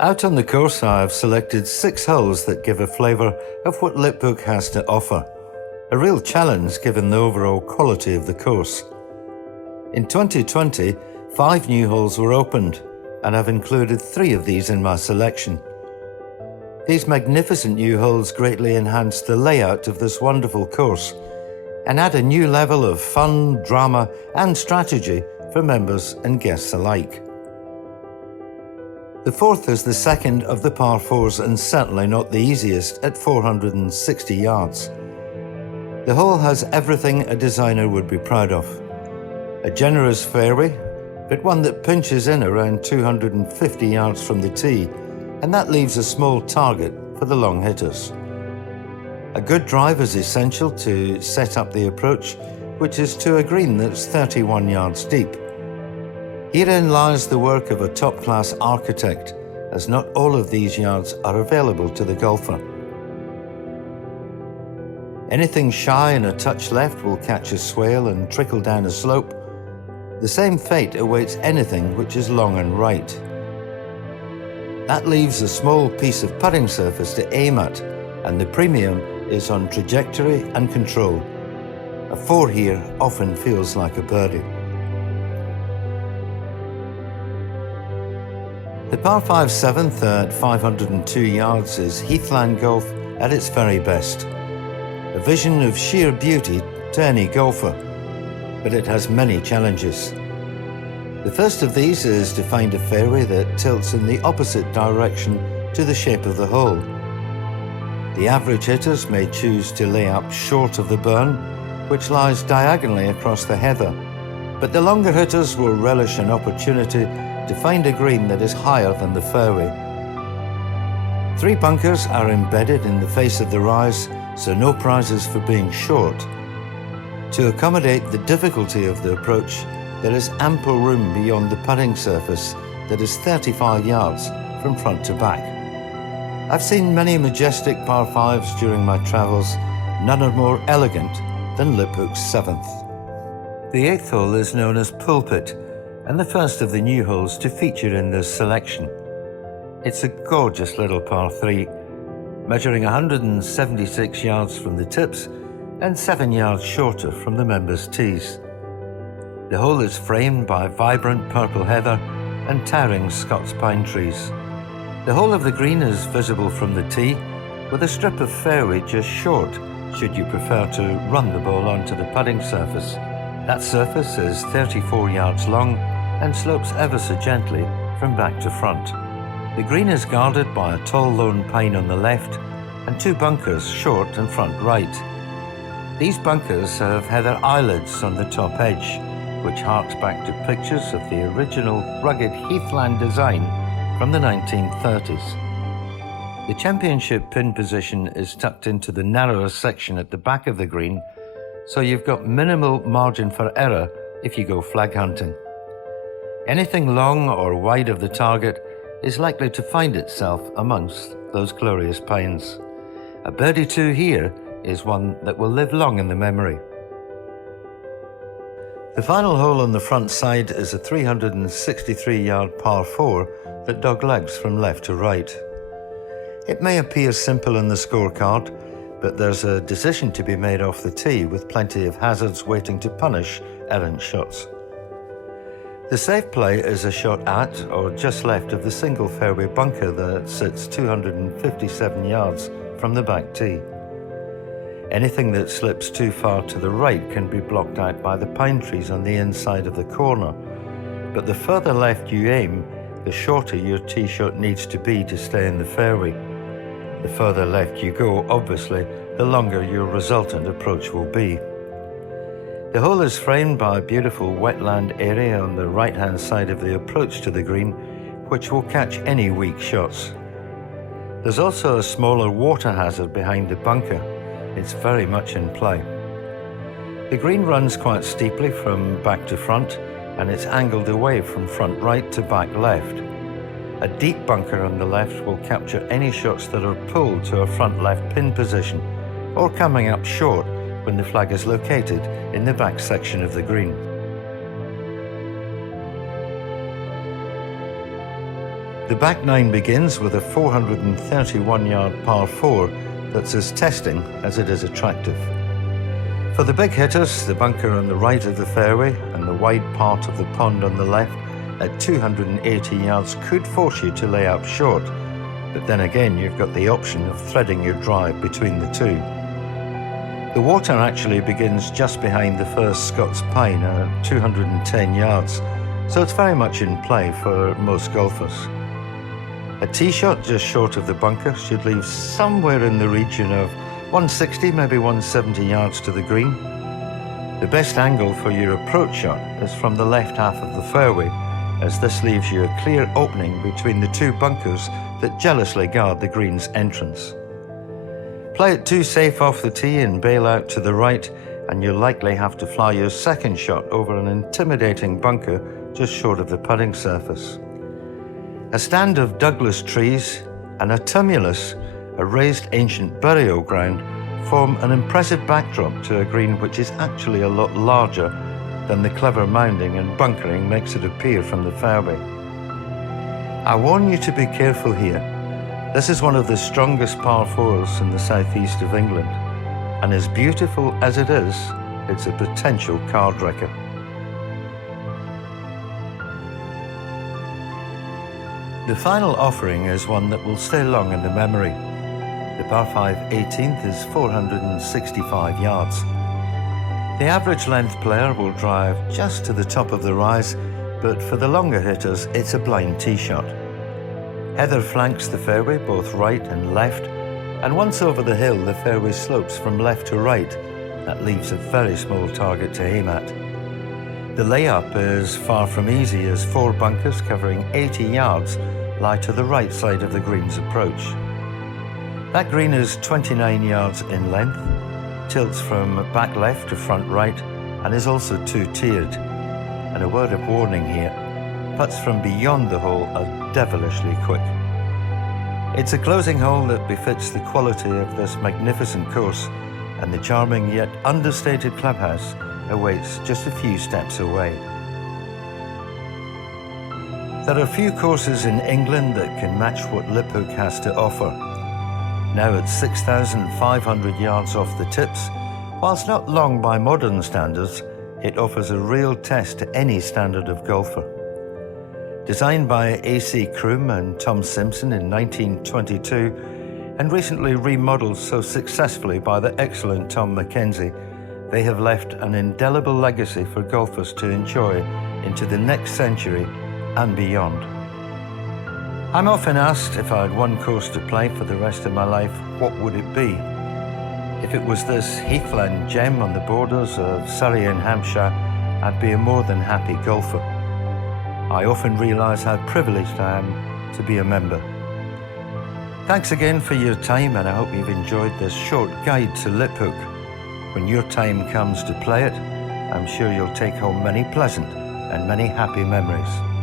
Out on the course, I have selected 6 holes that give a flavour of what Liphook has to offer. A real challenge given the overall quality of the course. In 2020, 5 new holes were opened, and I've included 3 of these in my selection. These magnificent new holes greatly enhance the layout of this wonderful course and add a new level of fun, drama and strategy for members and guests alike. The 4th is the second of the par 4s and certainly not the easiest at 460 yards. The hole has everything a designer would be proud of. A generous fairway, but one that pinches in around 250 yards from the tee, and that leaves a small target for the long hitters. A good drive is essential to set up the approach, which is to a green that's 31 yards deep. Herein lies the work of a top-class architect, as not all of these yards are available to the golfer. Anything shy and a touch left will catch a swale and trickle down a slope. The same fate awaits anything which is long and right. That leaves a small piece of putting surface to aim at, and the premium is on trajectory and control. A 4 here often feels like a birdie. The par 5 7th at 502 yards is heathland golf at its very best. A vision of sheer beauty to any golfer, but it has many challenges. The first of these is to find a fairway that tilts in the opposite direction to the shape of the hole. The average hitters may choose to lay up short of the burn, which lies diagonally across the heather, but the longer hitters will relish an opportunity to find a green that is higher than the fairway. 3 bunkers are embedded in the face of the rise, so no prizes for being short. To accommodate the difficulty of the approach, there is ample room beyond the putting surface that is 35 yards from front to back. I've seen many majestic par 5s during my travels, none are more elegant than Liphook's 7th. The 8th hole is known as Pulpit, and the first of the new holes to feature in this selection. It's a gorgeous little par 3, measuring 176 yards from the tips and 7 yards shorter from the members' tees. The hole is framed by vibrant purple heather and towering Scots pine trees. The whole of the green is visible from the tee, with a strip of fairway just short, should you prefer to run the ball onto the putting surface. That surface is 34 yards long and slopes ever so gently from back to front. The green is guarded by a tall lone pine on the left and 2 bunkers short and front right. These bunkers have heather eyelets on the top edge, which harks back to pictures of the original rugged heathland design from the 1930s. The championship pin position is tucked into the narrower section at the back of the green, so you've got minimal margin for error if you go flag hunting. Anything long or wide of the target is likely to find itself amongst those glorious pines. A birdie 2 here is one that will live long in the memory. The final hole on the front side is a 363-yard par 4 that doglegs from left to right. It may appear simple in the scorecard, but there's a decision to be made off the tee with plenty of hazards waiting to punish errant shots. The safe play is a shot at or just left of the single fairway bunker that sits 257 yards from the back tee. Anything that slips too far to the right can be blocked out by the pine trees on the inside of the corner, but the further left you aim, the shorter your tee shot needs to be to stay in the fairway. The further left you go, obviously, the longer your resultant approach will be. The hole is framed by a beautiful wetland area on the right-hand side of the approach to the green, which will catch any weak shots. There's also a smaller water hazard behind the bunker. It's very much in play. The green runs quite steeply from back to front, and it's angled away from front right to back left. A deep bunker on the left will capture any shots that are pulled to a front left pin position, or coming up short when the flag is located in the back section of the green. The back nine begins with a 431-yard par 4 that's as testing as it is attractive. For the big hitters, the bunker on the right of the fairway and the wide part of the pond on the left at 280 yards could force you to lay up short, but then again you've got the option of threading your drive between the two. The water actually begins just behind the first Scots Pine at 210 yards, so it's very much in play for most golfers. A tee shot just short of the bunker should leave somewhere in the region of 160, maybe 170 yards to the green. The best angle for your approach shot is from the left half of the fairway, as this leaves you a clear opening between the two bunkers that jealously guard the green's entrance. Play it too safe off the tee and bail out to the right, and you'll likely have to fly your second shot over an intimidating bunker just short of the putting surface. A stand of Douglas trees and a tumulus, a raised ancient burial ground, form an impressive backdrop to a green which is actually a lot larger than the clever mounding and bunkering makes it appear from the fairway. I warn you to be careful here. This is one of the strongest par 4s in the southeast of England, and as beautiful as it is, it's a potential card wrecker. The final offering is one that will stay long in the memory. The par 5 18th is 465 yards. The average length player will drive just to the top of the rise, but for the longer hitters, it's a blind tee shot. Heather flanks the fairway both right and left, and once over the hill, the fairway slopes from left to right. That leaves a very small target to aim at. The layup is far from easy, as 4 bunkers covering 80 yards lie to the right side of the green's approach. That green is 29 yards in length, tilts from back left to front right, and is also two-tiered. And a word of warning here, putts from beyond the hole are devilishly quick. It's a closing hole that befits the quality of this magnificent course, and the charming yet understated clubhouse awaits just a few steps away. There are few courses in England that can match what Liphook has to offer. Now at 6,500 yards off the tips, whilst not long by modern standards, it offers a real test to any standard of golfer. Designed by A.C. Croom and Tom Simpson in 1922, and recently remodeled so successfully by the excellent Tom Mackenzie, they have left an indelible legacy for golfers to enjoy into the next century and beyond. I'm often asked if I had one course to play for the rest of my life, what would it be? If it was this heathland gem on the borders of Surrey and Hampshire, I'd be a more than happy golfer. I often realise how privileged I am to be a member. Thanks again for your time, and I hope you've enjoyed this short guide to Liphook. When your time comes to play it, I'm sure you'll take home many pleasant and many happy memories.